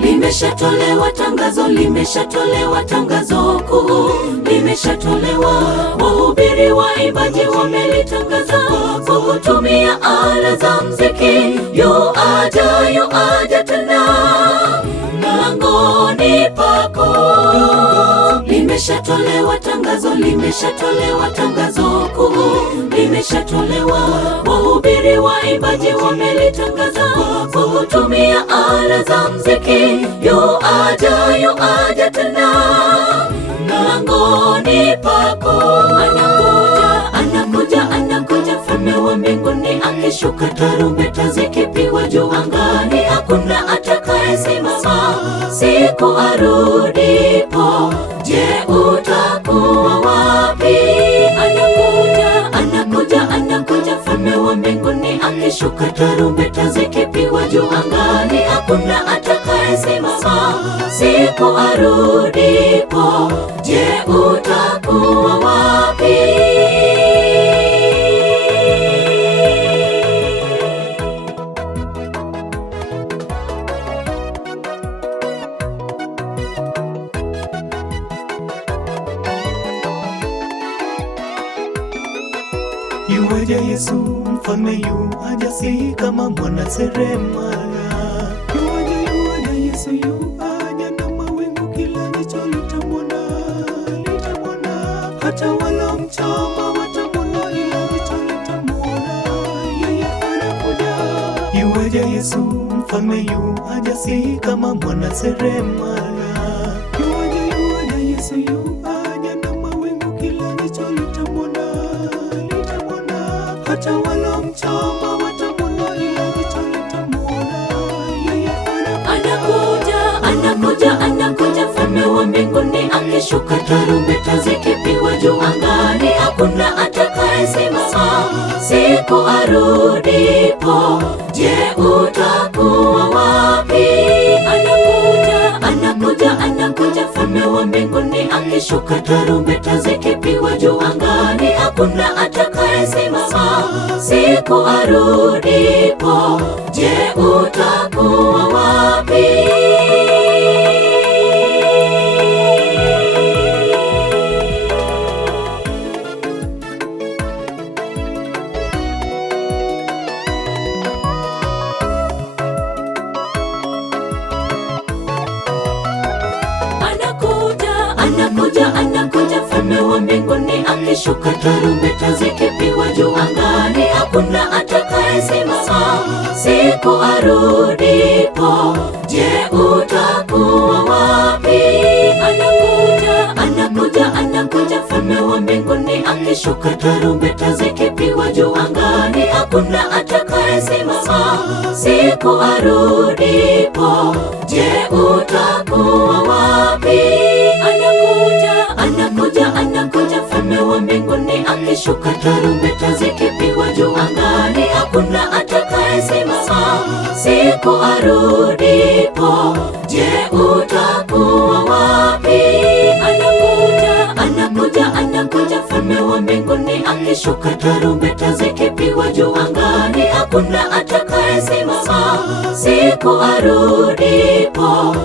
limeshatolewa tangazo, limeshatolewa tangazo kuu, limeshatolewa. Wahubiri waimbaji wamelitangaza kwa kutumia ala za muziki. Yuaja tena mlangoni pako. Limeshatolewa tangazo, limeshatolewa tangazo kuu, limeshatolewa. Wahubiri waimbaji wamelitangaza kwa kutumia ala za muziki. Yuaja tena mlangoni pako. Anakuja mfalme wa mbinguni akishuka, tarumbeta zikipigwa juu angani. Hakuna atakayesimama siku arudipo. Je, utakuwa wapi? Anakuja mfalme wa mbinguni akishuka, tarumbeta zikipigwa juu angani. Hakuna atakayesimama siku arudipo. Je, utakuwa wapi? Yuaja Yesu mfalme, yuaja si kama mwana seremala. Yuaja Yesu, yuaja na mawingu, kila jicho litamwona. Hata walomchoma watamwona, kila jicho litamwona. Yeye anakuja. Yuaja Yesu mfalme, yuaja si kama mwana seremala. Yuaja Yesu, yuaja na mawingu, kila jicho litamwona. Hata walomchoma watamwona, ila jicho litamwona. Yeye anakuja mfalme wa mbinguni akishuka, tarumbeta zikipigwa juu angani. Hakuna atakayesimama siku arudipo. Je, utakuwa wapi? Anakuja mfalme wa mbinguni akishuka, tarumbeta zikipigwa juu angani. Hakuna atakayesimama siku arudipo. Je, utakuwa wapi? Anakuja mfalme wa mbinguni akishuka, tarumbeta zikipigwa juu angani. Hakuna atakayesimama siku arudipo. Je, utakuwa wapi? Anakuja mfalme wa mbinguni akishuka, tarumbeta zikipigwa juu angani. Hakuna atakayesimama siku arudipo. Je, utakuwa wapi? Anakuja mfalme wa mbinguni akishuka, tarumbeta zikipigwa juu angani. Hakuna atakayesimama siku arudipo. Je, utakuwa wapi? Anakuja mfalme wa mbinguni akishuka, tarumbeta zikipigwa juu angani. Hakuna atakayesimama siku arudipo.